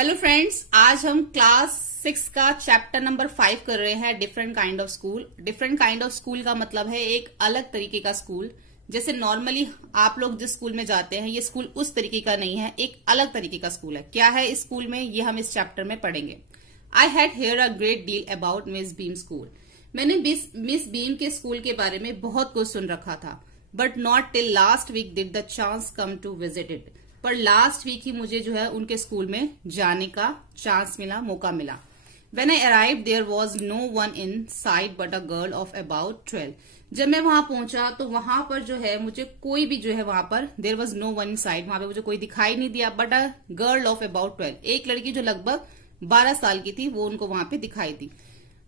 Hello friends, आज हम class 6 का चैप्टर नंबर 5 कर रहे हैं। Different kind of school. Different kind of school का मतलब है एक अलग तरीके का स्कूल। जैसे नॉर्मली आप लोग जिस स्कूल में जाते हैं, ये स्कूल उस तरीके का नहीं है, एक अलग तरीके का स्कूल है। क्या है इस स्कूल में, ये हम इस चैप्टर में पढ़ेंगे। I had hear a great deal about Miss Beam school. मैंने मिस बीम के स्कूल के बारे में बहुत कुछ सुन रखा था, but not till last week did the chance come to visit it. पर लास्ट वीक ही मुझे जो है उनके स्कूल में जाने का चांस मिला, मौका मिला। When I arrive there was no one inside but a girl of about 12। जब मैं वहां पहुंचा तो वहां पर जो है मुझे कोई भी जो है वहां पर there was no one inside, वहां पे मुझे कोई दिखाई नहीं दिया, but a girl of about 12, एक लड़की जो लगभग 12 साल की थी वो उनको वहां पे दिखाई दी।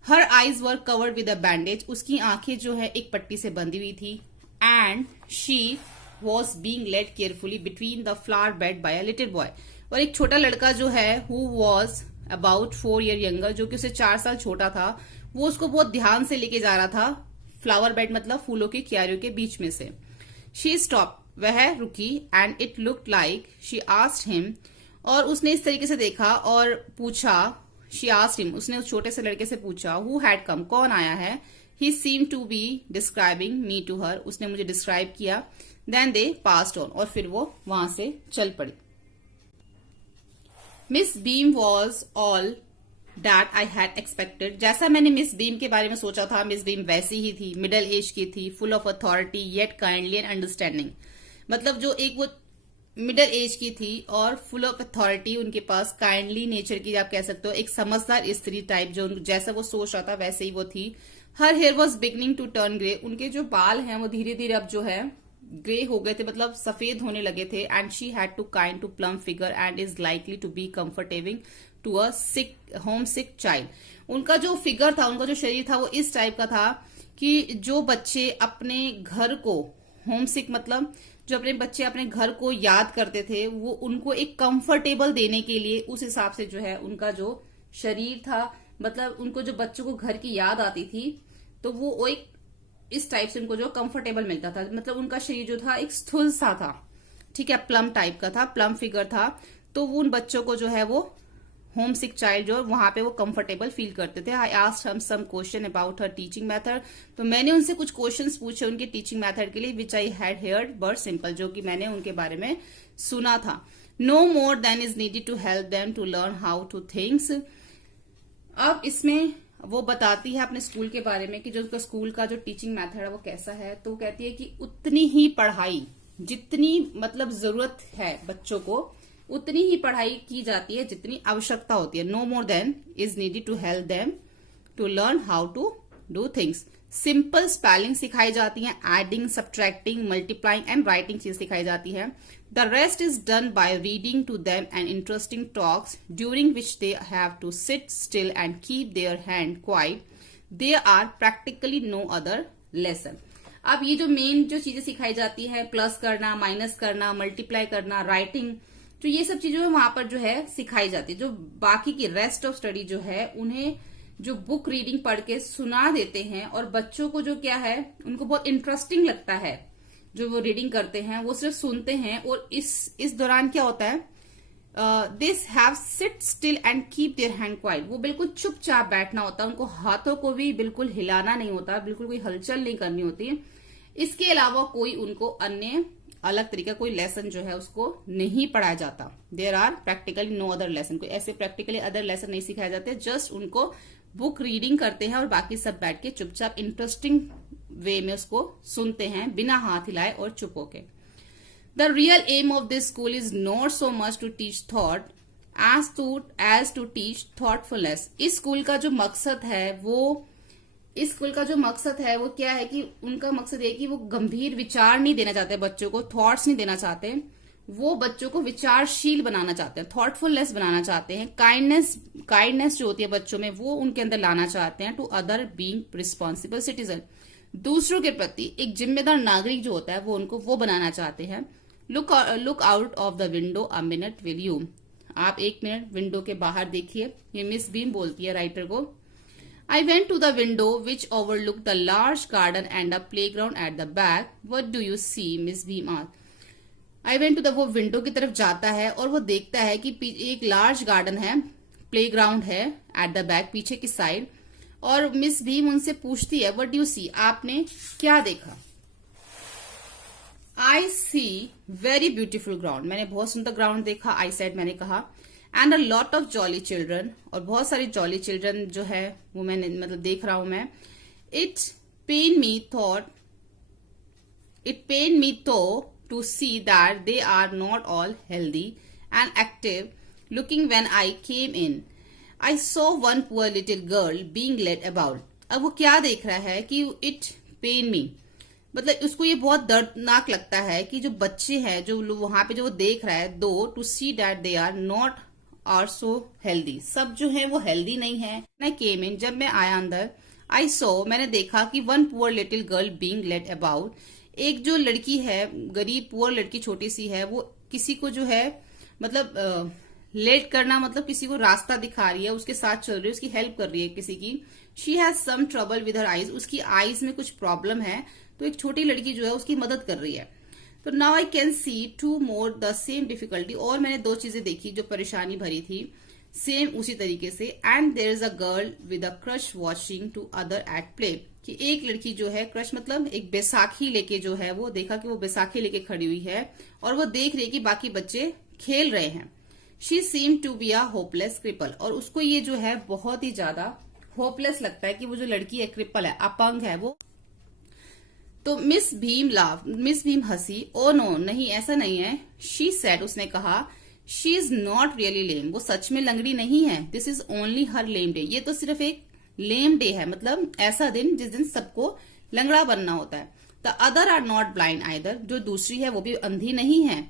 Her eyes were covered with a bandage, उसकी आंखें जो है एक पट्टी से बंधी हुई थी। And she was being led carefully between the flower bed by a little boy। और एक छोटा लड़का जो है who was about 4 year younger, जो कि उसे 4 साल छोटा था, वो उसको बहुत ध्यान से लेके जा रहा था फ्लावर बेड मतलब फूलों की क्यारियों के बीच में से। She stopped, वह रुकी। And it looked like she asked him, और उसने इस तरीके से देखा और पूछा। She asked him, उसने उस छोटे से लड़के से पूछा who had come, कौन आया है। He seemed to be describing me to her, उसने मुझे डिस्क्राइब किया। Then they passed on, और फिर वो वहां से चल पड़ी। Miss beam was all that I had expected. जैसा मैंने मिस बीम के बारे में सोचा था, मिस बीम वैसी ही थी। मिडिल एज की थी, full of authority yet kindly and understanding. मतलब जो एक वो मिडिल एज की थी और फुल ऑफ अथॉरिटी, उनके पास काइंडली नेचर की आप कह सकते हो, एक समझदार स्त्री टाइप, जो जैसा वो सोच रहा था वैसे ही वो थी। Her hair was beginning to turn grey, उनके जो बाल हैं वो धीरे धीरे अब जो है ग्रे हो गए थे, मतलब सफेद होने लगे थे। And she had to kind to plump figure and is likely to be comfortable to a sick home sick child. उनका जो फिगर था, उनका जो शरीर था, वो इस टाइप का था कि जो बच्चे अपने घर को, होम सिक मतलब जो अपने बच्चे अपने घर को याद करते थे, वो उनको एक कंफर्टेबल देने के लिए उस हिसाब से जो है उनका जो शरीर था, मतलब उनको जो बच्चों को घर की याद आती थी, तो वो एक इस टाइप से उनको जो कंफर्टेबल मिलता था। मतलब उनका शरीर जो था एक स्थूल सा था, ठीक है, प्लम टाइप का था, प्लम फिगर था। तो वो उन बच्चों को जो है वो होम सिक चाइल्ड जो वहां पे वो कंफर्टेबल फील करते थे। I asked him some question about her teaching method. तो मैंने उनसे कुछ क्वेश्चंस पूछे उनके टीचिंग मेथड के लिए, which I had heard but simple, जो कि मैंने उनके बारे में सुना था। No more than is needed to help them to learn how to things. अब इसमें वो बताती है अपने स्कूल के बारे में कि जो उसका स्कूल का जो टीचिंग मेथड है वो कैसा है। तो कहती है कि उतनी ही पढ़ाई, जितनी मतलब जरूरत है बच्चों को, उतनी ही पढ़ाई की जाती है जितनी आवश्यकता होती है। No more than is needed to help them to learn how to do things. Simple spelling सिखाई जाती है, adding, subtracting, multiplying and writing चीज सिखाई जाती है। The rest is done by reading to them and interesting talks during which they have to sit still and keep their hand quiet. There are practically no other lesson. अब ये जो main जो चीजें सिखाई जाती है, प्लस करना, minus करना, मल्टीप्लाई करना, राइटिंग, तो ये सब चीजें वहां पर जो है सिखाई जाती है। जो बाकी की रेस्ट ऑफ स्टडी जो है उन्हें जो बुक रीडिंग पढ़ के सुना देते हैं, और बच्चों को जो क्या है उनको बहुत इंटरेस्टिंग लगता है जो वो रीडिंग करते हैं, वो सिर्फ सुनते हैं। और इस दौरान क्या होता है, this have seat still and keep their hand quite, वो बिल्कुल चुपचाप बैठना होता है, उनको हाथों को भी बिल्कुल हिलाना नहीं होता, बिल्कुल कोई हलचल नहीं करनी होती है। इसके अलावा कोई उनको अन्य अलग तरीका कोई लेसन जो है उसको नहीं पढ़ाया जाता। There are practically no other lesson, कोई ऐसे प्रैक्टिकली अदर लेसन नहीं सिखाए जाते, जस्ट उनको बुक रीडिंग करते हैं और बाकी सब बैठ के चुपचाप इंटरेस्टिंग वे में उसको सुनते हैं बिना हाथ हिलाए और चुप होके। The real aim of this school is not so much to teach thought as to teach thoughtfulness. इस स्कूल का जो मकसद है वो क्या है कि उनका मकसद है कि वो गंभीर विचार नहीं देना चाहते बच्चों को, थॉट्स नहीं देना चाहते, वो बच्चों को विचारशील बनाना चाहते हैं, थॉटफुलनेस बनाना चाहते हैं। काइंडनेस जो होती है बच्चों में वो उनके अंदर लाना चाहते हैं। To other being responsible citizen, दूसरों के प्रति एक जिम्मेदार नागरिक जो होता है वो उनको वो बनाना चाहते हैं। Look out of the window a minute will you, आप 1 मिनट विंडो के बाहर देखिए, ये मिस बीम बोलती है राइटर को। I went to the window which overlooked the large garden and a playground at the back. What do you see? Miss Beam asked. I went to the, वो window की तरफ जाता है और वो देखता है कि एक लार्ज गार्डन है, प्लेग्राउंड है एट द बैक, पीछे की साइड। और मिस भीम उनसे पूछती है, व्हाट डू यू सी, आपने क्या देखा? आई सी वेरी ब्यूटीफुल ग्राउंड, मैंने बहुत सुंदर ग्राउंड देखा, आई सेड, मैंने कहा। And a lot of jolly children, और बहुत सारी जॉली चिल्ड्रन जो है वो मैंने मतलब देख रहा हूं मैं। It pain me thought, it pain me too to see that they are not all healthy and active looking when I came in. I saw one poor little girl being led about. अब वो क्या देख रहा है कि it pain मी, मतलब उसको ये बहुत दर्दनाक लगता है कि जो बच्चे हैं जो वहां पे जो वो देख रहा है, दो to see that they are not are so healthy, सब जो है वो हेल्दी नहीं है। आई केम इन, जब मैं आया अंदर, आई सो, मैंने देखा कि one poor little girl being led about, एक जो लड़की है गरीब पुअर लड़की छोटी सी है, वो किसी को जो है मतलब लेट करना मतलब किसी को रास्ता दिखा रही है, उसके साथ चल रही है, उसकी हेल्प कर रही है किसी की। She has some trouble with her eyes, उसकी आईज में कुछ प्रॉब्लम है, तो एक छोटी लड़की जो है उसकी मदद कर रही है। तो now I can see two more the same difficulty, और मैंने दो चीजें देखी जो परेशानी भरी थी, सेम उसी तरीके से। And there is a girl with a crush watching two other at play, कि एक लड़की जो है, क्रश मतलब एक बैसाखी लेके जो है, वो देखा कि वो बैसाखी लेके खड़ी हुई है और वो देख रही है कि बाकी बच्चे खेल रहे हैं। She seem to be a hopeless cripple, और उसको ये जो है बहुत ही ज्यादा होपलेस लगता है कि वो जो लड़की है क्रिपल है, अपंग है वो। तो miss Bhim laugh, miss Bhim हंसी, ओ नो, नहीं ऐसा नहीं है। शी सेड, उसने कहा, शी इज नॉट रियली लेम, वो सच में लंगड़ी नहीं है। This is only her lame day, ये तो सिर्फ एक लेम डे है, मतलब ऐसा दिन जिस दिन सबको लंगड़ा बनना होता है। The other are not blind either, जो दूसरी है वो भी अंधी नहीं है।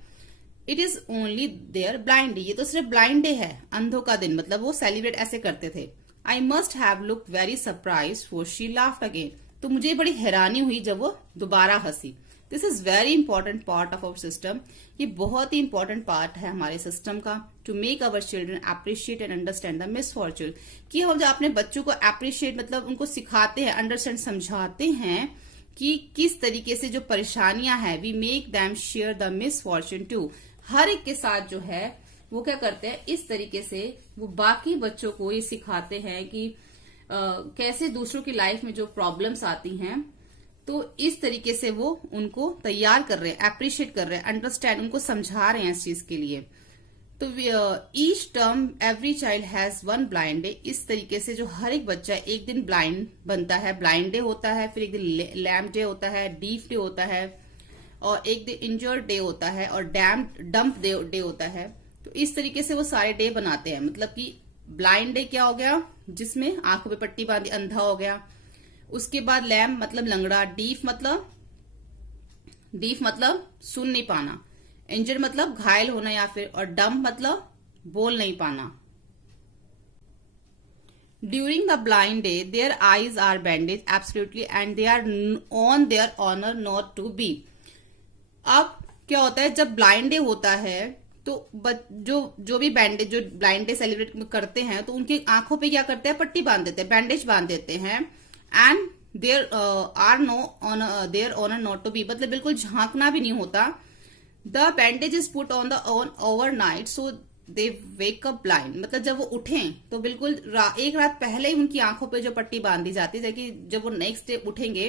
It is only their blind day, ये तो सिर्फ ब्लाइंड डे है, अंधों का दिन, मतलब वो सेलिब्रेट ऐसे करते थे। I must have look very surprise for she laughed again, तो मुझे बड़ी हैरानी हुई जब वो दोबारा हंसी। This is very important part of our system, ये बहुत ही इंपॉर्टेंट पार्ट है हमारे सिस्टम का, to make our children appreciate and understand the misfortune, कि हम जब अपने बच्चों को अप्रिशिएट मतलब उनको सिखाते हैं, अंडरस्टैंड समझाते हैं कि किस तरीके से जो परेशानियां हैं, we make them share the misfortune too, हर एक के साथ जो है वो क्या करते हैं, इस तरीके से वो बाकी बच्चों को ये सिखाते हैं कि कैसे दूसरों की लाइफ में जो प्रॉब्लम्स आती हैं, तो इस तरीके से वो उनको तैयार कर रहे हैं, अप्रिशिएट कर रहे हैं, अंडरस्टैंड, उनको समझा रहे हैं इस चीज के लिए। तो each term every child has one blind day, इस तरीके से जो हर एक बच्चा एक दिन ब्लाइंड बनता है, ब्लाइंड डे होता है, फिर एक दिन लैम्प डे होता है, डीफ डे होता है, और एक दिन इंजर्ड डे होता है, और डंप डे होता है। तो इस तरीके से वो सारे डे बनाते हैं, मतलब कि ब्लाइंड डे क्या हो गया, जिसमें आंखों पे पट्टी बांधी अंधा हो गया। उसके बाद लैम्प मतलब लंगड़ा, डीफ मतलब सुन नहीं पाना, इंजर्ड मतलब घायल होना या फिर, और डंप मतलब बोल नहीं पाना। During the blind day their eyes are bandage absolutely and they are on their honour not to be. अब क्या होता है, जब ब्लाइंड डे होता है तो जो भी बैंडेज, जो ब्लाइंड डे सेलिब्रेट करते हैं, तो उनकी आंखों पे क्या करते हैं, पट्टी बांध देते हैं, बैंडेज बांध देते हैं। And there are no on their honour not to be, मतलब बिल्कुल झांकना भी नहीं होता। The bandage is put on the overnight so they wake up blind, मतलब जब वो उठें तो बिल्कुल एक रात पहले ही उनकी आंखों पे जो पट्टी बांधी जाती है, ताकि जब वो नेक्स्ट डे उठेंगे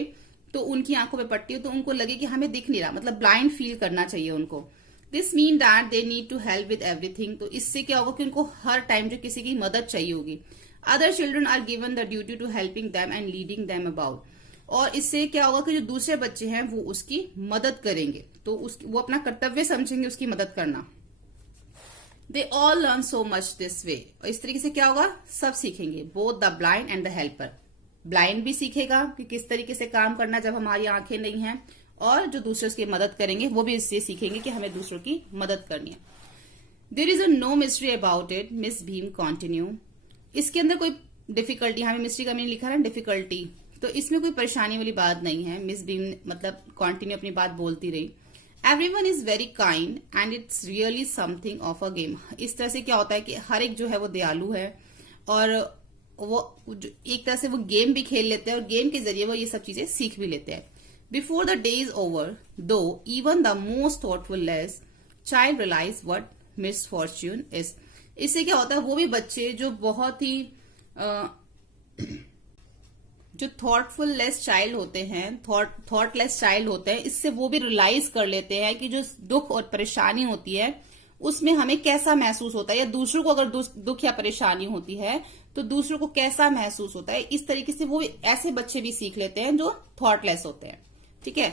तो उनकी आंखों पे पट्टी हो तो उनको लगे कि हमें दिख नहीं रहा, मतलब ब्लाइंड फील करना चाहिए उनको। This mean that they need to help with everything, तो इससे क्या होगा कि उनको हर टाइम जो किसी की मदद चाहिए होगी। Other children are given the duty to helping them and leading them about, और इससे क्या होगा कि जो दूसरे बच्चे हैं वो उसकी मदद करेंगे, तो वो अपना कर्तव्य समझेंगे उसकी मदद करना। They all learn so much this way, और इस तरीके से क्या होगा, सब सीखेंगे, both the blind and the helper. Blind भी सीखेगा कि किस तरीके से काम करना जब हमारी आंखें नहीं हैं, और जो दूसरे उसकी मदद करेंगे वो भी इससे सीखेंगे कि हमें दूसरों की मदद करनी है। There is a no mystery about it, Miss Beam continue, इसके अंदर कोई डिफिकल्टी, हमें मिस्ट्री का मीनिंग लिखा है डिफिकल्टी, तो इसमें कोई परेशानी वाली बात नहीं है। मिस भीम मतलब कंटिन्यू अपनी बात बोलती रही। Everyone is very kind and it's really something of a game, इस तरह से क्या होता है कि हर एक जो है वो दयालु है, और वो एक तरह से वो गेम भी खेल लेते हैं, और गेम के जरिए वो ये सब चीजें सीख भी लेते हैं। Before the day is over though even the most thoughtful less child realise what misfortune is. इससे क्या होता है, वो भी बच्चे जो बहुत ही जो थॉटफुल-लेस चाइल्ड होते हैं, थॉटलेस चाइल्ड होते हैं, इससे वो भी रियलाइज कर लेते हैं कि जो दुख और परेशानी होती है उसमें हमें कैसा महसूस होता है, या दूसरों को अगर दुख या परेशानी होती है तो दूसरों को कैसा महसूस होता है। इस तरीके से वो ऐसे बच्चे भी सीख लेते हैं जो थॉटलेस होते हैं। ठीक है।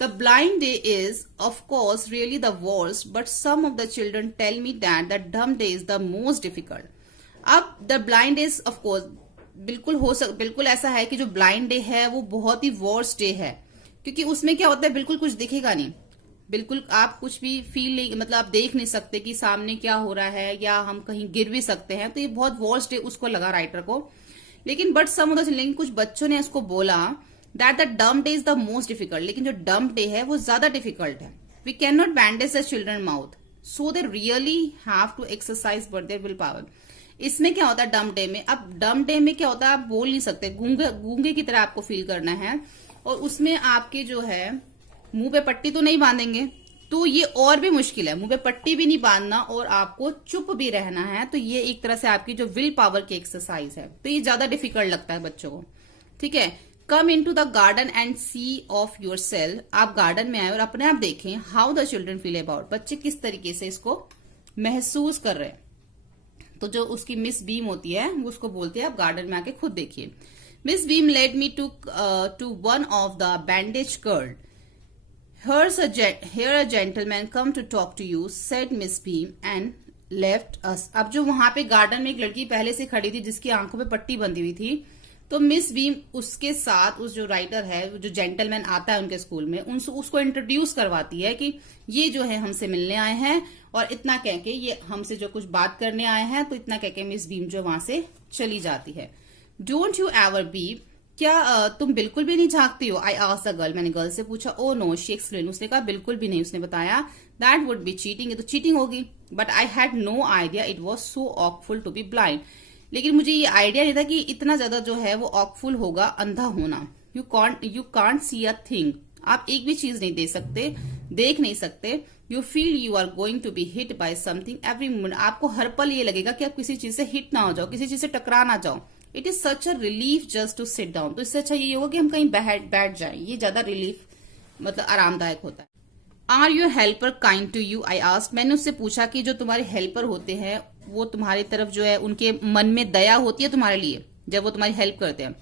The blind day is of course really the worst, but some of the children tell me that the dumb day is the most difficult. अब the blind day is of course बिल्कुल ऐसा है कि जो ब्लाइंड डे है वो बहुत ही worst day है, क्योंकि उसमें क्या होता है, बिल्कुल कुछ दिखेगा नहीं, बिल्कुल आप कुछ भी फील नहीं, मतलब आप देख नहीं सकते कि सामने क्या हो रहा है, या हम कहीं गिर भी सकते हैं। तो ये बहुत वर्स्ट डे उसको लगा, राइटर को। लेकिन बट सम ऑफ द, लेकिन कुछ बच्चों ने इसको बोला that the dumb day is the most difficult, लेकिन जो डम डे है वो ज्यादा डिफिकल्ट है। We can not bandage the children mouth, so they really have to exercise but their will power. इसमें क्या होता है डम डे में, अब डम डे में क्या होता है, आप बोल नहीं सकते, गूंगे की तरह आपको फील करना है, और उसमें आपके जो है मुंह पे पट्टी तो नहीं बांधेंगे, तो ये और भी मुश्किल है, मुंह पे पट्टी भी नहीं बांधना और आपको चुप भी रहना है। तो ये एक तरह से आपकी जो विल पावर की एक्सरसाइज है, तो ये ज्यादा डिफिकल्ट लगता है बच्चों को। ठीक है। Come into the garden and see of yourself, आप गार्डन में आए और अपने आप देखें how the children feel about, बच्चे किस तरीके से इसको महसूस कर रहे हैं। तो जो उसकी मिस बीम होती है वो उसको बोलती है आप गार्डन में आके खुद देखिए। Miss Beam led me to one of the bandage curd. Here a gentleman come to talk to you, said Miss Beam and left us. अब जो वहां पे गार्डन में एक लड़की पहले से खड़ी थी जिसकी आंखों पे पट्टी बंधी हुई थी, तो मिस बीम उसके साथ, उस जो राइटर है, जो जेंटलमैन आता है उनके स्कूल में, उसको इंट्रोड्यूस करवाती है कि ये जो है हमसे मिलने आए हैं, और इतना कह के ये हमसे जो कुछ बात करने आए हैं, तो इतना कह के मिस बीम जो वहां से चली जाती है। डोंट यू एवर बी, क्या तुम बिल्कुल भी नहीं झांकती हो? आई आस्क्ड द गर्ल, मैंने गर्ल से पूछा। ओ नो, शी एक्सप्लेन, उसने कहा बिल्कुल भी नहीं। उसने बताया दैट वुड बी चीटिंग, ये तो चीटिंग होगी। But I had no idea it was so awful to be blind, लेकिन मुझे ये आइडिया नहीं था कि इतना ज्यादा जो है वो ऑकफुल होगा, अंधा होना। You can't see a thing, आप एक भी चीज नहीं देख नहीं सकते। You feel you are going to be hit by something every moment, आपको हर पल ये लगेगा कि आप किसी चीज से हिट ना हो जाओ, किसी चीज से टकरा ना जाओ। It is such a relief just to sit down, तो इससे अच्छा ये होगा कि हम कहीं बैठ जाएं, ये ज्यादा रिलीफ मतलब आरामदायक होता है। Are your helper kind to you? I asked, मैंने उससे पूछा कि जो तुम्हारे हेल्पर होते हैं वो तुम्हारी तरफ जो है उनके मन में दया होती है तुम्हारे लिए जब वो तुम्हारी हेल्प करते हैं?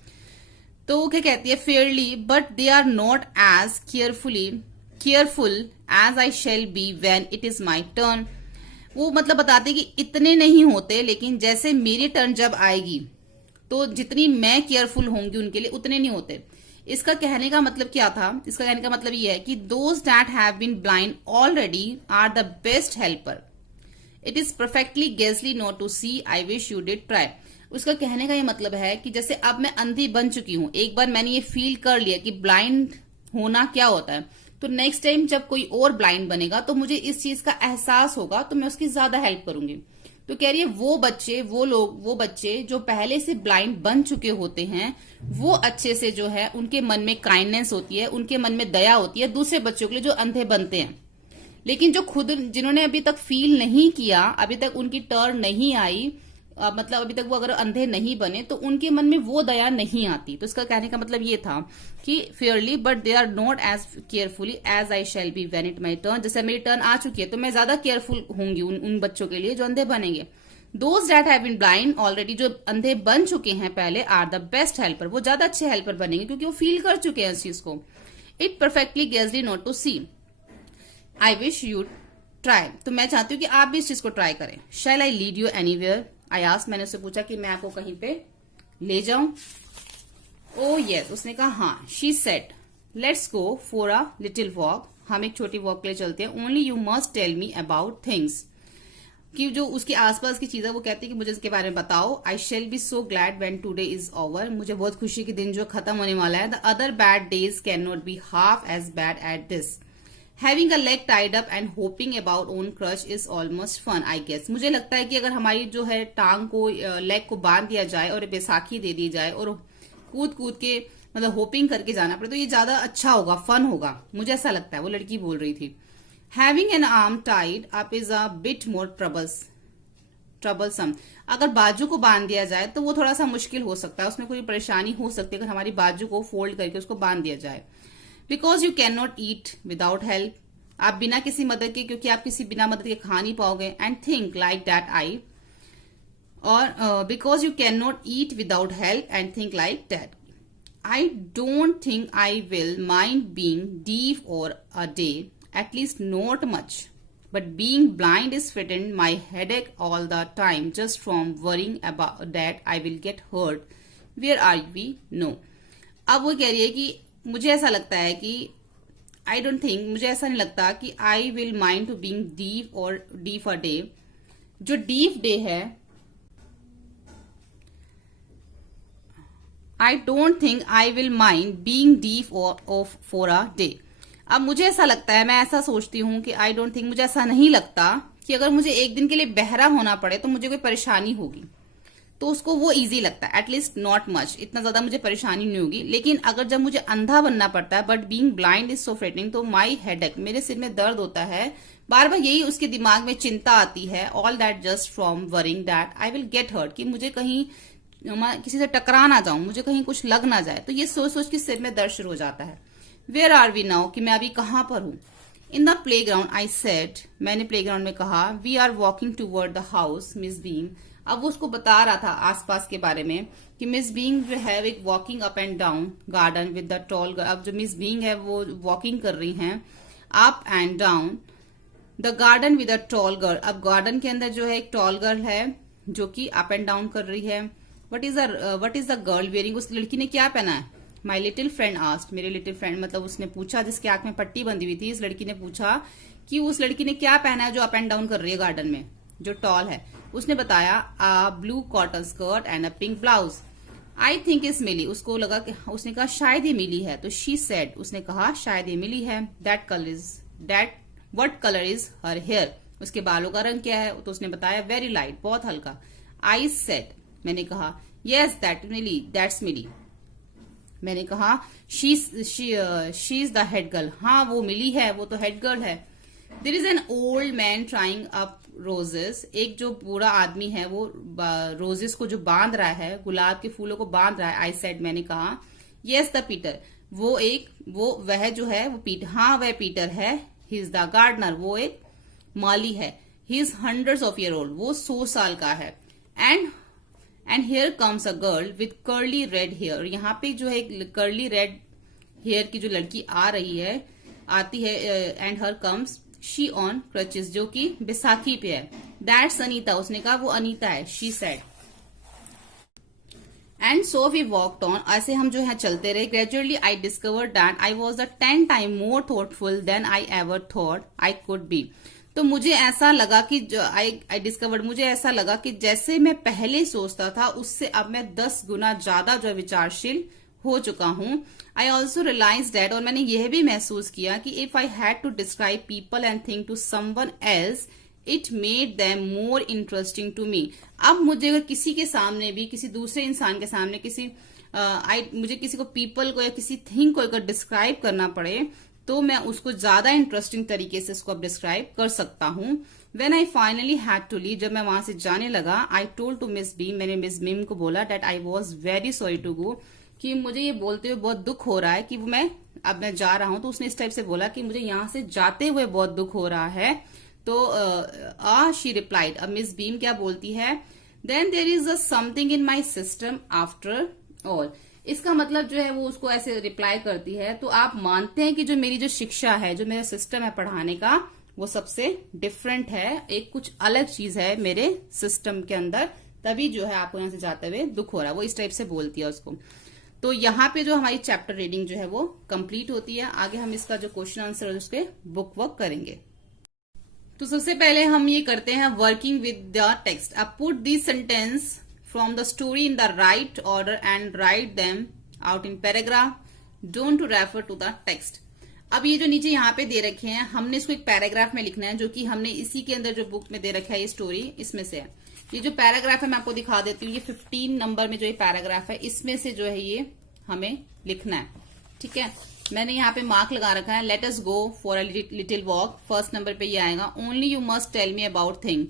तो वो क्या कहती है, fairly but they are not as careful as I shall be when it is my turn. वो मतलब बताते कि इतने नहीं होते, लेकिन जैसे मेरी टर्न जब आएगी तो जितनी मैं केयरफुल होंगी उनके लिए उतने नहीं होते। इसका कहने का मतलब क्या था? इसका कहने का मतलब ये है कि those that have been blind already are the best helper. It is perfectly गेजली not to see, I wish you did try. उसका कहने का ये मतलब है कि जैसे अब मैं अंधी बन चुकी हूं, एक बार मैंने ये फील कर लिया कि ब्लाइंड होना क्या होता है, तो नेक्स्ट टाइम जब कोई और ब्लाइंड बनेगा तो मुझे इस चीज का एहसास होगा, तो मैं उसकी ज्यादा हेल्प करूंगी। तो कह रही है वो बच्चे जो पहले से ब्लाइंड बन चुके होते हैं, वो अच्छे से जो है उनके मन में काइंडनेस होती है, उनके मन में दया होती है दूसरे बच्चों के लिए जो अंधे बनते हैं। लेकिन जो खुद जिन्होंने अभी तक फील नहीं किया, अभी तक उनकी टर्न नहीं आई, मतलब अभी तक वो अगर अंधे नहीं बने, तो उनके मन में वो दया नहीं आती। तो इसका कहने का मतलब ये था कि fairly but they are not as carefully as I shall be when it my turn. जैसे मेरी टर्न आ चुकी है तो मैं ज्यादा केयरफुल होंगी उन बच्चों के लिए जो अंधे बनेंगे। Those that have been blind already, जो अंधे बन चुके हैं पहले, आर द बेस्ट हेल्पर, वो ज्यादा अच्छे हेल्पर बनेंगे क्योंकि वो फील कर चुके हैं इस चीज को। इट परफेक्टली गेजली not to see, I wish you try, तो मैं चाहती हूँ कि आप भी इस चीज को ट्राई करें। Shall I lead you anywhere? I asked, मैंने उससे पूछा कि मैं आपको कहीं पे ले जाऊं? ओह यस, उसने कहा हाँ। She said let's go for a little walk, हम एक छोटी वॉक के लिए चलते हैं। Only you must tell me about things, कि जो उसके आसपास की चीजें वो कहती है कि मुझे इसके बारे में बताओ। आई shall B so glad when today is over, मुझे बहुत खुशी के दिन जो खत्म होने वाला है। The other bad days can not be half as bad at this. Having a leg tied up and hoping about own crush is almost fun, I guess. मुझे लगता है कि अगर हमारी जो है टांग को, लेग को बांध दिया जाए और बैसाखी दे दी जाए और कूद के मतलब होपिंग करके जाना पड़े, तो ये ज्यादा अच्छा होगा, फन होगा, मुझे ऐसा लगता है। वो लड़की बोल रही थी। Having an arm tied up is a bit more troublesome. अगर बाजू को बांध दिया जाए तो वो थोड़ा सा मुश्किल हो सकता है, उसमें कोई परेशानी हो सकती है अगर हमारी बाजू को फोल्ड करके उसको बांध दिया जाए। Because you can not eat without help, आप बिना किसी मदद के, क्योंकि आप किसी बिना मदद के खा नहीं पाओगे। And think like that I, और because you can not eat without help and think like that I don't think I will mind being deaf or a day, at least not much, but being blind is frightened my headache all the time just from worrying about that I will get hurt. Where are we? No. अब वो कह रही है कि मुझे ऐसा लगता है कि I don't think, मुझे ऐसा नहीं लगता कि I will mind to being deep or deep a day. जो deep day है, I don't think I will mind being deep or for a day. अब मुझे ऐसा लगता है, मैं ऐसा सोचती हूं कि आई डोंट थिंक, मुझे ऐसा नहीं लगता कि अगर मुझे एक दिन के लिए बहरा होना पड़े तो मुझे कोई परेशानी होगी, तो उसको वो इजी लगता है। एटलीस्ट नॉट मच, इतना ज्यादा मुझे परेशानी नहीं होगी। लेकिन अगर जब मुझे अंधा बनना पड़ता है, but being blind is so frightening, तो माई हेडेक, मेरे सिर में दर्द होता है, बार बार यही उसके दिमाग में चिंता आती है। All that just from worrying that I will get hurt, कि मुझे कहीं किसी से टकरा ना जाऊं, मुझे कहीं कुछ लग ना जाए, तो ये सोच सोच के सिर में दर्द शुरू हो जाता है। वेयर आर वी नाउ, कि मैं अभी कहां पर हूं। In the playground I said, मैंने प्ले ग्राउंड में कहा। We are walking toward the house Miss Beam, अब वो उसको बता रहा था आसपास के बारे में कि मिस बीइंग जो है एक walking up and down garden with the tall girl. अब जो मिस बीइंग है वो वॉकिंग कर रही हैं up and down the garden with the tall girl. अब गार्डन के अंदर जो है एक टॉल गर्ल है जो कि अप एंड डाउन कर रही है। What is the girl wearing, उस लड़की ने क्या पहना है। माई लिटिल फ्रेंड आस्ट, मेरे लिटिल फ्रेंड मतलब उसने पूछा, जिसके आंख में पट्टी बंधी हुई थी, इस लड़की ने पूछा कि उस लड़की ने क्या पहना है जो अप एंड डाउन कर रही है गार्डन में, जो टॉल है। उसने बताया a blue cotton skirt and a pink blouse. I think is Millie, उसको लगा कि उसने कहा शायद ये मिली है, तो शी सेड, उसने कहा शायद ये मिली है। What colour is her hair, उसके बालों का रंग क्या है, तो उसने बताया वेरी लाइट, बहुत हल्का। आई सेड, मैंने कहा यस दैट्स मिली, मैंने कहा she is the head girl, हाँ वो मिली है, वो तो हेड गर्ल है। There is an old man trying up roses, एक जो बूढ़ा आदमी है वो रोजेस को जो बांध रहा है, गुलाब के फूलों को बांध रहा है। आई सेड, मैंने कहा यस द पीटर, वह जो है वो पीटर, हाँ वह पीटर है। ही इज द गार्डनर, वो एक माली है। He is hundreds of year old, वो 100 साल का है। And here comes a girl with curly red hair, यहाँ पे जो है कर्ली रेड हेयर की जो लड़की आ रही है, आती है। And her comes she on crutches, जो कि बैसाखी पे है। दैट्स अनीता, उसने कहा वो अनीता है। She said, and so we walked on, ऐसे हम जो है चलते रहे। Gradually I discovered that I was the 10 time more thoughtful than I ever thought I could be. तो मुझे ऐसा लगा कि जो आई डिस्कवर्ड, मुझे ऐसा लगा कि जैसे मैं पहले सोचता था उससे अब मैं 10 गुना ज्यादा जो विचारशील हो चुका हूं। आई ऑल्सो रियलाइज दैट, और मैंने यह भी महसूस किया कि if I had to describe people and think to someone else it made them more interesting to me. अब मुझे अगर किसी के सामने भी, किसी दूसरे इंसान के सामने मुझे किसी को पीपल को या किसी थिंग को अगर डिस्क्राइब करना पड़े तो मैं उसको ज्यादा इंटरेस्टिंग तरीके से उसको अब डिस्क्राइब कर सकता हूं। When I finally had to leave, जब मैं वहां से जाने लगा, I told to Miss Beam, मैंने मिस बीम को बोला that I was very sorry to go, कि मुझे ये बोलते हुए बहुत दुख हो रहा है कि अब मैं जा रहा हूं। तो उसने इस टाइप से बोला कि मुझे यहां से जाते हुए बहुत दुख हो रहा है। तो शी रिप्लाइड, अब मिस बीम क्या बोलती है, then there is a something in my system after all. इसका मतलब जो है वो उसको ऐसे रिप्लाई करती है, तो आप मानते हैं कि जो मेरी जो शिक्षा है, जो मेरा सिस्टम है पढ़ाने का, वो सबसे डिफरेंट है, एक कुछ अलग चीज है मेरे सिस्टम के अंदर, तभी जो है आपको यहां से जाते हुए दुख हो रहा है। वो इस टाइप से बोलती है उसको। तो यहाँ पे जो हमारी चैप्टर रीडिंग जो है वो कंप्लीट होती है। आगे हम इसका जो क्वेश्चन आंसर है उसके बुक वर्क करेंगे। तो सबसे पहले हम ये करते हैं वर्किंग विद द टेक्स्ट। अब put this sentence from the story in the right order and write them out in paragraph, don't to refer to the text. अब ये जो नीचे यहाँ पे दे रखे हैं, हमने इसको एक पैराग्राफ में लिखना है, जो कि हमने इसी के अंदर जो बुक में दे रखा है ये स्टोरी, इसमें से है। ये जो पैराग्राफ है मैं आपको दिखा देती हूँ, ये 15 नंबर में जो ये पैराग्राफ है, इसमें से जो है ये हमें लिखना है। ठीक है, मैंने यहाँ पे मार्क लगा रखा है, let us go for a little walk, first number पे ये आएगा। Only you must tell me about thing,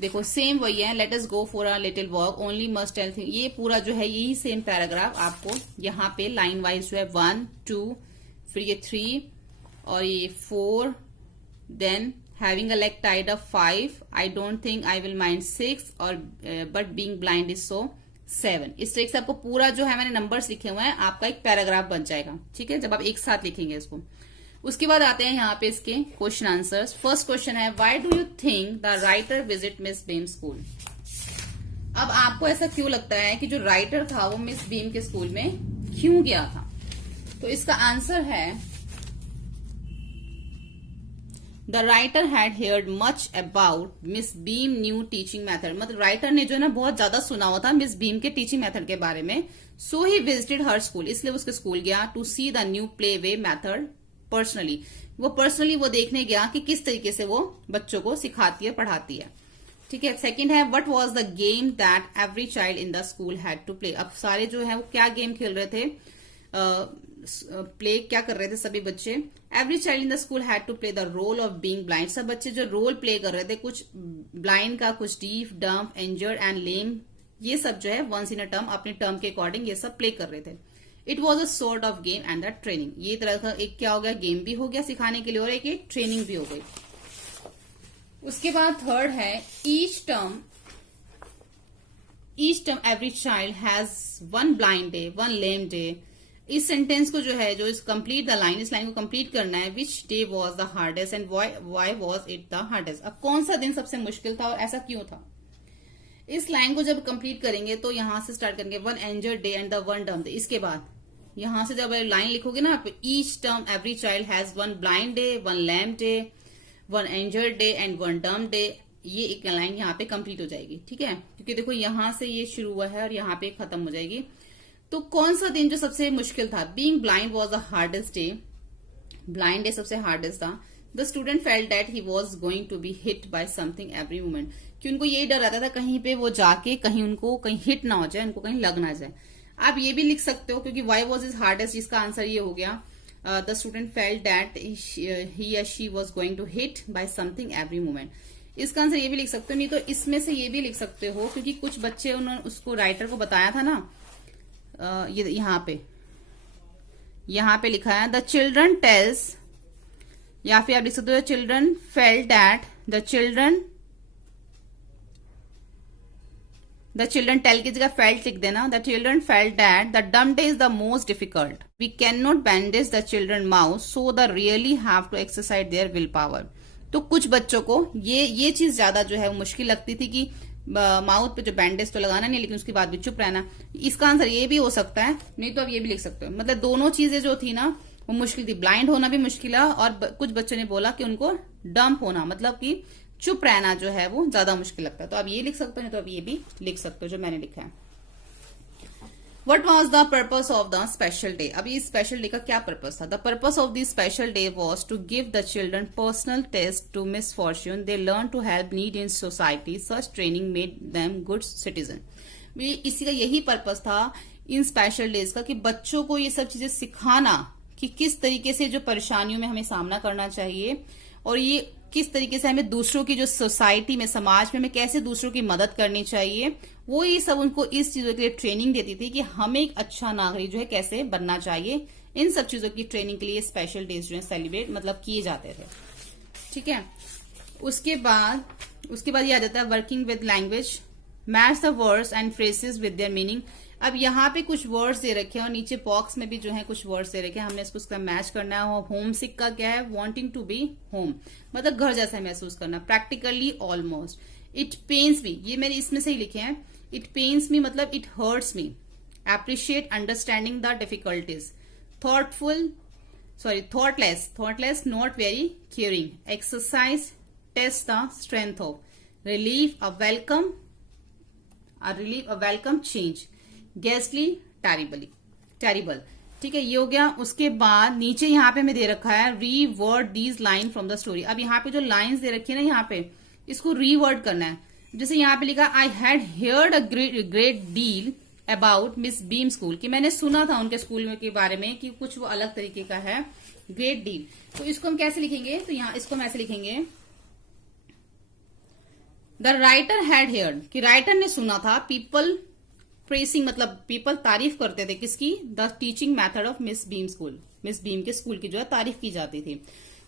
देखो सेम वही है, let us go for a little walk, only must tell thing. ये पूरा जो है यही सेम पैराग्राफ आपको यहाँ पे लाइन वाइज जो है 1 2 फिर ये 3 और ये 4, then having a leg tied up 5, I don't think I will mind 6 और but being blind is so 7। इस तरीके से आपको पूरा जो है मैंने नंबर्स लिखे हुए हैं, आपका एक पैराग्राफ बन जाएगा, ठीक है, जब आप एक साथ लिखेंगे इसको। उसके बाद आते हैं यहाँ पे इसके क्वेश्चन आंसर्स। फर्स्ट क्वेश्चन है, why do you think the writer visit miss Beam school. अब आपको ऐसा क्यों लगता है कि जो राइटर था वो मिस बीम के स्कूल में क्यों गया था? तो इसका आंसर है, the writer had heard much about Miss beam new teaching method. मतलब राइटर ने जो है ना बहुत ज्यादा सुना हुआ था मिस बीम के टीचिंग मेथड के बारे में। सो ही विजिटेड हर स्कूल, इसलिए उसके स्कूल गया, to see the new play way method personally. वो पर्सनली वो देखने गया कि किस तरीके से वो बच्चों को सिखाती है, पढ़ाती है, ठीक है। सेकंड है, what was the game that every child in the school had to play. अब सारे जो है वो क्या गेम खेल रहे थे, प्ले क्या कर रहे थे सभी बच्चे। Every child in the school had to play the role of being blind. सब बच्चे जो रोल प्ले कर रहे थे, कुछ ब्लाइंड का, कुछ डीफ, डम्फ, इंजर्ड एंड लेम, ये सब जो है वंस इन अ टर्म, अपने टर्म के अकॉर्डिंग ये सब प्ले कर रहे थे। It was a sort of game and the training. ये तरह का एक क्या हो गया, गेम भी हो गया सिखाने के लिए और एक ट्रेनिंग भी हो गई। उसके बाद थर्ड है, each term every child has one blind day, one lame day. इस सेंटेंस को जो है, जो इस कंप्लीट द लाइन, इस लाइन को कंप्लीट करना है। Which day was the hardest and why was it the hardest. अब कौन सा दिन सबसे मुश्किल था और ऐसा क्यों था? इस लाइन को जब कंप्लीट करेंगे तो यहां से स्टार्ट करेंगे, one injured day and the one dumb day. इसके बाद यहां से जब लाइन लिखोगे ना आप, each term every child has one blind day, one lame day, one injured day and one dumb day. ये एक लाइन यहाँ पे कंप्लीट हो जाएगी, ठीक है, क्योंकि देखो यहां से ये शुरू हुआ है और यहाँ पे खत्म हो जाएगी। तो कौन सा दिन जो सबसे मुश्किल था? Being blind was the hardest day, blind day सबसे हार्डेस्ट था। The student felt that he was going to be hit by something every moment, कि उनको यही डर रहता था कहीं पे वो जाके कहीं उनको कहीं हिट ना हो जाए, उनको कहीं लग ना जाए। आप ये भी लिख सकते हो, क्योंकि वाई वॉज इज हार्डेस्ट, इसका आंसर ये हो गया, the student felt that he या she was going to hit by something every moment. इसका आंसर ये भी लिख सकते हो, नहीं तो इसमें से ये भी लिख सकते हो, क्योंकि कुछ बच्चे उन्होंने उसको राइटर को बताया था ना, ये यहाँ पे लिखा है, द चिल्ड्रन टेल्स, या फिर आप लिख सकते हो children felt that, the children tell की जगह फेल्ट लिख देना, the children felt that the dumb day is the most difficult, we can not bandage the children mouth, so the really have to exercise their will power. तो कुछ बच्चों को ये चीज ज्यादा जो है वो मुश्किल लगती थी कि माउथ पे जो बैंडेज तो लगाना नहीं, लेकिन उसके बाद भी चुप रहना। इसका आंसर ये भी हो सकता है, नहीं तो आप ये भी लिख सकते हो। मतलब दोनों चीजें जो थी ना वो मुश्किल थी, ब्लाइंड होना भी मुश्किल है और कुछ बच्चों ने बोला कि उनको डंप होना, मतलब कि चुप रहना जो है वो ज्यादा मुश्किल लगता है। तो आप ये लिख सकते हो, नहीं तो आप ये भी लिख सकते हो जो मैंने लिखा है। What was the purpose of the special day? अब इस स्पेशल डे का क्या पर्पस था? The purpose of this special day was to give the children personal test to misfortune. They learn to help need in society. Such training made them good citizen. इसी का यही purpose था इन special days का, कि बच्चों को ये सब चीजें सिखाना कि किस तरीके से जो परेशानियों में हमें सामना करना चाहिए और ये किस तरीके से हमें दूसरों की जो सोसाइटी में, समाज में हमें कैसे दूसरों की मदद करनी चाहिए। वो ये सब उनको इस चीजों के लिए ट्रेनिंग देती थी कि हमें एक अच्छा नागरिक जो है कैसे बनना चाहिए। इन सब चीजों की ट्रेनिंग के लिए स्पेशल डेज जो है सेलिब्रेट मतलब किए जाते थे, ठीक है। उसके बाद ये आ जाता है working with language, match the words and phrases with their meaning. अब यहाँ पे कुछ वर्ड्स दे रखे हैं और नीचे बॉक्स में भी जो है कुछ वर्ड्स दे रखे हैं, हमने इसको उसका मैच करना है। होम सिक का क्या है? वांटिंग टू बी होम, मतलब घर जैसा महसूस करना। प्रैक्टिकली ऑलमोस्ट, इट पेन्स मी, ये मेरे इसमें से ही लिखे हैं। इट पेन्स मी मतलब it hurts me. Appreciate understanding the difficulties. Thoughtless not very caring. Exercise test the strength of. Relief a welcome change. Ghastly terrible, ठीक है, ये हो गया। उसके बाद नीचे यहाँ पे मैं दे रखा है reward these line from the story. अब यहाँ पे जो लाइंस दे रखी है ना, यहाँ पे इसको रीवर्ड करना है। जैसे यहाँ पे लिखा, आई had heard a great deal about Miss Beam school, कि मैंने सुना था उनके स्कूल के बारे में कि कुछ वो अलग तरीके का है, ग्रेट डील। तो इसको हम कैसे लिखेंगे, तो यहाँ इसको हम ऐसे लिखेंगे, द राइटर हैड हेयर्ड, कि राइटर ने सुना था, पीपल प्रेसिंग मतलब पीपल तारीफ करते थे किसकी, the teaching method of miss Beam school, miss Beam के स्कूल की जो है तारीफ की जाती थी।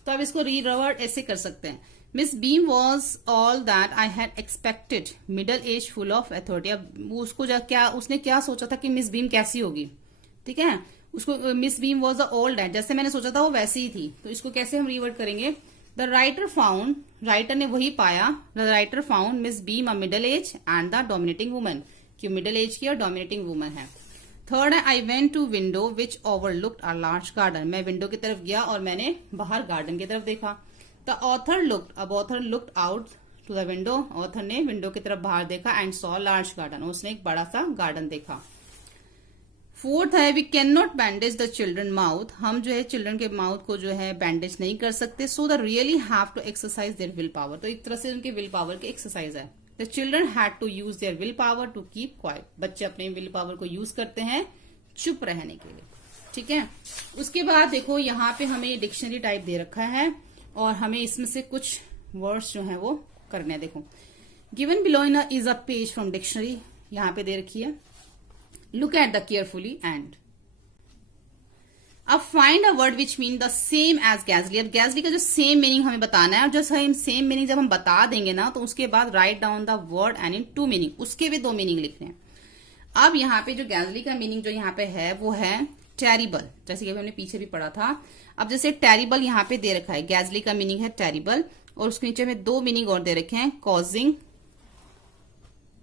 तो अब इसको रीवर्ड ऐसे कर सकते हैं, miss beam was all that I had expected, middle age full of authority. अब उसको क्या उसने क्या सोचा था कि मिस बीम कैसी होगी, ठीक है, उसको miss beam was the all that, जैसे मैंने सोचा था वो वैसी ही थी। तो इसको कैसे हम रिवर्ट करेंगे, द राइटर फाउंड, राइटर ने वही पाया, the writer found Miss Beam a middle age and the dominating woman, कि मिडल एज की और डोमिनेटिंग वुमन है। थर्ड है, I went to window which overlooked a large garden, मैं विंडो की तरफ गया और मैंने बाहर गार्डन की तरफ देखा। द ऑथर लुक्ड, अब author looked out to the window, author ने विंडो की तरफ बाहर देखा, एंड सॉ लार्ज गार्डन, उसने एक बड़ा सा गार्डन देखा। फोर्थ है, we can not bandage the children mouth, हम जो है चिल्ड्रन के माउथ को जो है बैंडेज नहीं कर सकते, so the really have to exercise their will power, तो एक तरह से उनके विल पावर की एक्सरसाइज है। The children had to use their will power to keep quiet, बच्चे अपने विल पावर को यूज करते हैं चुप रहने के लिए, ठीक है। उसके बाद देखो यहाँ पे हमें डिक्शनरी टाइप दे रखा है और हमें इसमें से कुछ वर्ड्स जो है वो करने हैं। देखो, given below is a page from dictionary, यहाँ पे दे रखी है, look at the carefully and अब find a word which mean the same as गैजली। अब गैजली का जो सेम मीनिंग हमें बताना है, और जो सेम मीनिंग जब हम बता देंगे ना, तो उसके बाद write down the word and in two meaning, उसके भी 2 मीनिंग लिखने हैं। अब यहाँ पे जो गैजली का मीनिंग जो यहाँ पे है वो है टेरिबल, जैसे कि हमने पीछे भी पढ़ा था। अब जैसे टेरिबल यहाँ पे दे रखा है, गैजली का मीनिंग है टेरिबल, और उसके नीचे में 2 मीनिंग और दे रखे हैं, कॉजिंग,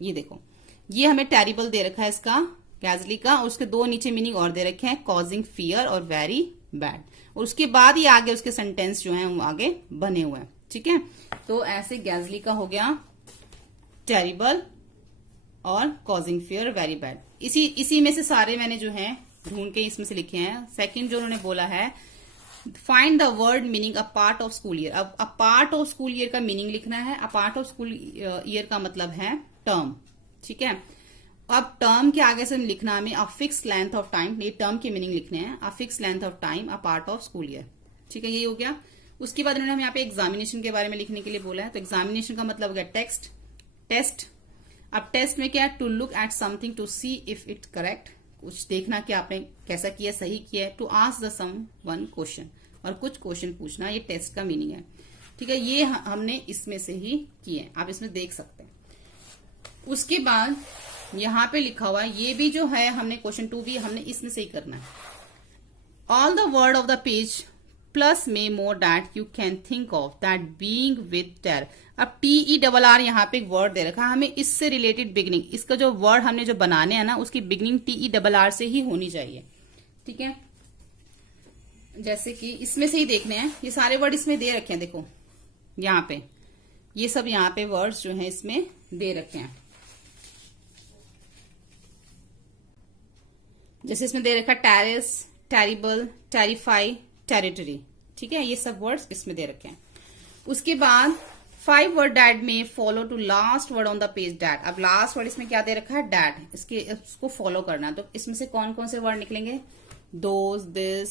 ये देखो, ये हमें टेरिबल दे रखा है इसका गैजली का, और उसके 2 नीचे मीनिंग और दे रखे हैं, कॉजिंग फियर और वेरी बैड, और उसके बाद ही आगे उसके सेंटेंस जो है वो आगे बने हुए हैं, ठीक है। तो ऐसे गैजली का हो गया टेरिबल और कॉजिंग फियर वेरी बैड। इसी में से सारे मैंने जो है ढूंढ के इसमें से लिखे हैं। सेकंड जो उन्होंने बोला है, find the word meaning a part of school year. अब a part of school year का मीनिंग लिखना है। A part of school year का मतलब है टर्म, ठीक है। अब टर्म के आगे से लिखना हमें a fix length of time, ये टर्म की मीनिंग लिखने हैं, a fix length of time a part of school year, ठीक है, ये हो गया। उसके बाद उन्होंने हमें यहाँ पे एग्जामिनेशन के बारे में लिखने के लिए बोला है। तो एग्जामिनेशन का मतलब हो गया टेक्स्ट, टेस्ट। अब टेस्ट में क्या है, to look at something to see if it correct, कुछ देखना कि आपने कैसा किया, सही किया है। To ask the someone question, और कुछ क्वेश्चन पूछना, ये टेस्ट का मीनिंग है, ठीक है। ये हमने इसमें से ही किए, आप इसमें देख सकते हैं। उसके बाद यहाँ पे लिखा हुआ है, ये भी जो है हमने क्वेश्चन 2 भी हमने इसमें से ही करना है। All the word of the page plus may more that you can think of that being with टेर। अब TERR यहाँ पे एक वर्ड दे रखा है, हमें इससे रिलेटेड बिगनिंग, इसका जो वर्ड हमने जो बनाने हैं ना, उसकी बिगनिंग TERR से ही होनी चाहिए, ठीक है। जैसे कि इसमें से ही देखने हैं, ये सारे वर्ड इसमें दे रखे हैं, देखो यहाँ पे ये सब यहाँ पे वर्ड्स जो हैं इसमें दे रखे हैं। जैसे इसमें दे रखा टेरिस, टेरिबल, टेरिफाई, टेरिटरी, ठीक है, ये सब वर्ड्स इसमें दे रखे हैं। उसके बाद 5 वर्ड डैट में follow to last word on the page that. अब लास्ट वर्ड इसमें क्या दे रखा है, डैट, इसको फॉलो करना है। तो इसमें से कौन कौन से वर्ड निकलेंगे, दोज, दिस,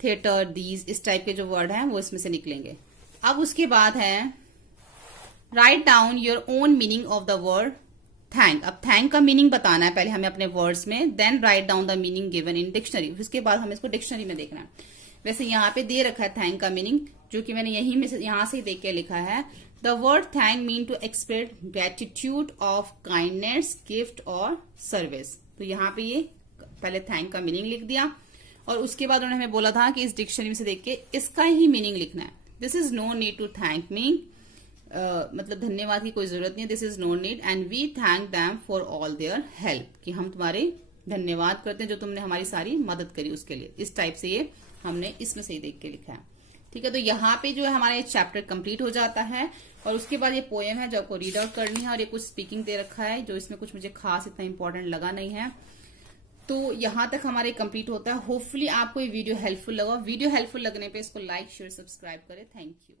थिएटर, दीज, इस टाइप के जो वर्ड हैं वो इसमें से निकलेंगे। अब उसके बाद है write down your own meaning of the word thank. अब थैंक का मीनिंग बताना है पहले हमें अपने वर्ड्स में, then write down the meaning given in dictionary, उसके बाद हमें इसको डिक्शनरी में देखना है। वैसे यहाँ पे दे रखा है थैंक का मीनिंग, जो कि मैंने यहाँ से देख के लिखा है। The word thank mean to express gratitude of kindness, gift और सर्विस। तो यहाँ पे ये पहले थैंक का मीनिंग लिख दिया, और उसके बाद उन्होंने हमें बोला था कि इस डिक्शनरी से देख के इसका ही मीनिंग लिखना है। This is no need to thank me, मतलब धन्यवाद की कोई जरूरत नहीं है, this is no need, and we thank them for all their help, कि हम तुम्हारे धन्यवाद करते हैं जो तुमने हमारी सारी मदद करी उसके लिए। इस टाइप से ये हमने इसमें से ही देख के लिखा है, ठीक है। तो यहाँ पे जो है हमारा ये चैप्टर कंप्लीट हो जाता है, और उसके बाद ये पोएम है जो आपको रीड आउट करनी है, और ये कुछ स्पीकिंग दे रखा है जो इसमें कुछ मुझे खास इतना इंपॉर्टेंट लगा नहीं है। तो यहाँ तक हमारे कंप्लीट होता है। होपफुली आपको ये वीडियो हेल्पफुल लगा। वीडियो हेल्पफुल लगने पे इसको लाइक, शेयर, सब्सक्राइब करें। Thank you.